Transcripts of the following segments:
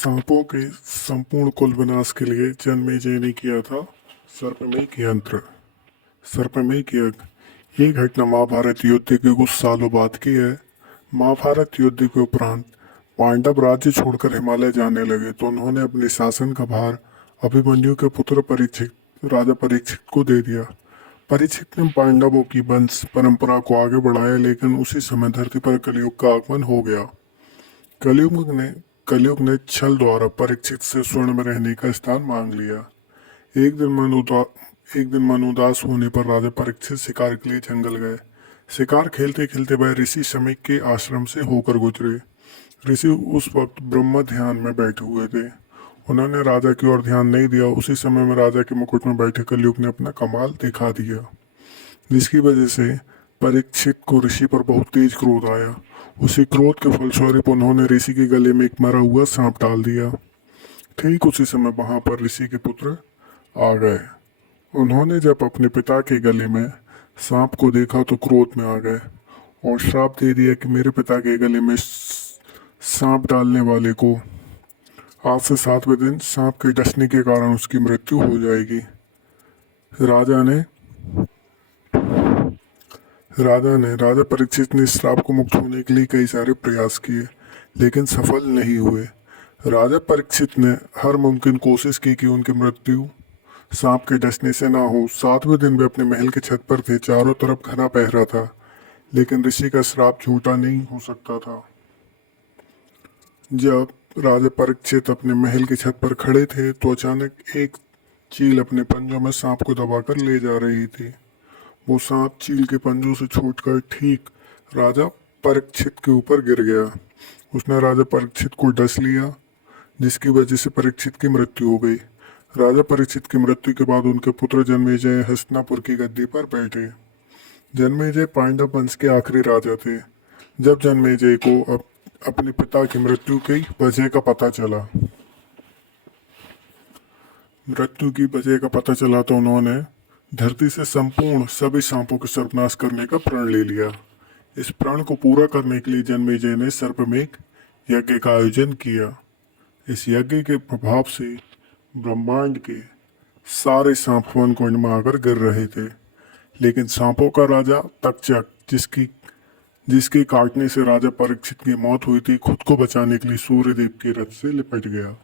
सांपों के संपूर्ण कुल विनाश के लिए जन्मेजय ने किया था सर्पमेघ यंत्र। सर्पमेघ यज्ञ ये घटना महाभारत युद्ध के कुछ सालों बाद की है। महाभारत युद्ध के उपरांत पांडव राज्य छोड़कर हिमालय जाने लगे तो उन्होंने अपने शासन का भार अभिमन्यु के पुत्र परीक्षित राजा परीक्षित को दे दिया। परीक्षित ने पांडवों की वंश परंपरा को आगे बढ़ाया, लेकिन उसी समय धरती पर कलयुग का आगमन हो गया। कलयुग ने कलयुग ने छल द्वारा परीक्षित से स्वर्ण में रहने का स्थान मांग लिया। एक दिन मन उदा एक दिन मन उदास होने पर राजा परीक्षित शिकार के लिए जंगल गए। शिकार खेलते खेलते वह ऋषि शमीक के आश्रम से होकर गुजरे। ऋषि उस वक्त ब्रह्म ध्यान में बैठे हुए थे। उन्होंने राजा की ओर ध्यान नहीं दिया। उसी समय में राजा के मुकुट में बैठे कलयुग ने अपना कमाल दिखा दिया, जिसकी वजह से परीक्षित को ऋषि पर बहुत तेज क्रोध आया। उसी क्रोध के फलस्वरूप उन्होंने ऋषि के गले में एक मरा हुआ सांप डाल दिया। ठीक उसी समय वहां पर ऋषि के पुत्र आ गए। उन्होंने जब अपने पिता के गले में सांप को देखा तो क्रोध में आ गए और श्राप दे दिया कि मेरे पिता के गले में सांप डालने वाले को आज से 7वें दिन सांप के डसने के कारण उसकी मृत्यु हो जाएगी। राजा ने राजा परीक्षित ने इस श्राप को मुक्त होने के लिए कई सारे प्रयास किए, लेकिन सफल नहीं हुए। राजा परीक्षित ने हर मुमकिन कोशिश की कि उनकी मृत्यु सांप के डसने से ना हो। 7वें दिन वे अपने महल के छत पर थे। चारों तरफ घना पहरा था, लेकिन ऋषि का श्राप झूठा नहीं हो सकता था। जब राजा परीक्षित अपने महल की छत पर खड़े थे तो अचानक एक चील अपने पंजों में सांप को दबाकर ले जा रही थी। वो सांप चील के पंजों से छूटकर ठीक राजा परीक्षित के ऊपर गिर गया। उसने राजा परीक्षित को डस लिया, जिसकी वजह से परीक्षित की मृत्यु हो गई। राजा परीक्षित की मृत्यु के बाद उनके पुत्र जन्मेजय हस्तिनापुर की गद्दी पर बैठे। जन्मेजय पांडव वंश के आखिरी राजा थे। जब जन्मेजय को अपने पिता की मृत्यु की वजह का पता चला तो उन्होंने धरती से संपूर्ण सभी सांपों के सर्वनाश करने का प्रण ले लिया। इस प्रण को पूरा करने के लिए जन्मेजय ने सर्पमेघ यज्ञ का आयोजन किया। इस यज्ञ के प्रभाव से ब्रह्मांड के सारे सांप वन कुंड में आकर गिर रहे थे, लेकिन सांपों का राजा तक्षक, जिसके काटने से राजा परीक्षित की मौत हुई थी, खुद को बचाने के लिए सूर्यदेव के रथ से लिपट गया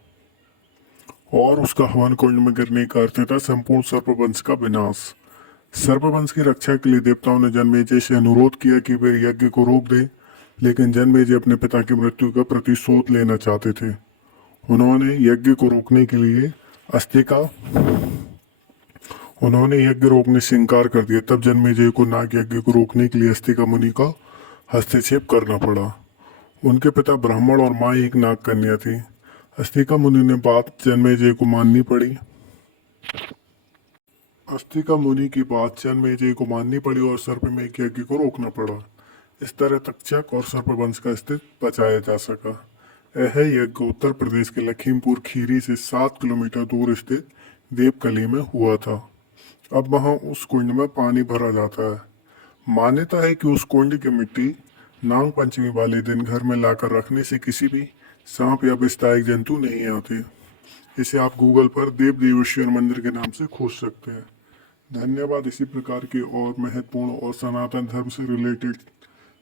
और उसका हवन कुंड में गिरने का अर्थ था संपूर्ण सर्पवंश का विनाश। सर्पवंश की रक्षा के लिए देवताओं ने जन्मेजय से अनुरोध किया कि वे यज्ञ को रोक दें, लेकिन जन्मेजय अपने पिता की मृत्यु का प्रतिशोध लेना चाहते थे। उन्होंने यज्ञ रोकने से इनकार कर दिया। तब जन्मेजय को नाग यज्ञ को रोकने के लिए अस्तिका मुनि का हस्तक्षेप करना पड़ा। उनके पिता ब्राह्मण और माँ एक नाग कन्या थी। अस्तिका मुनि ने बात जन्मेजय को माननी पड़ी। अस्तिका मुनि की बात जन्मेजय को माननी पड़ी और सर्पमेघ यज्ञ को रोकना पड़ा। इस तरह तक्षक और सर्पवंश का अस्तित्व बचाया जा सका। यह यज्ञ उत्तर प्रदेश के लखीमपुर खीरी से 7 किलोमीटर दूर स्थित देवकली में हुआ था। अब वहाँ उस कुंड में पानी भरा जाता है। मान्यता है कि उस कुंड की मिट्टी नाग पंचमी वाले दिन घर में लाकर रखने से किसी भी सांप या विषदायक जंतु नहीं आते। इसे आप गूगल पर देव देवेश्वर मंदिर के नाम से खोज सकते हैं। धन्यवाद। इसी प्रकार की और महत्वपूर्ण और सनातन धर्म से रिलेटेड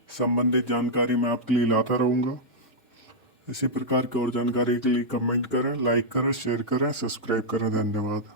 संबंधित जानकारी मैं आपके लिए लाता रहूँगा। इसी प्रकार की और जानकारी के लिए कमेंट करें, लाइक करें, शेयर करें, सब्सक्राइब करें। धन्यवाद।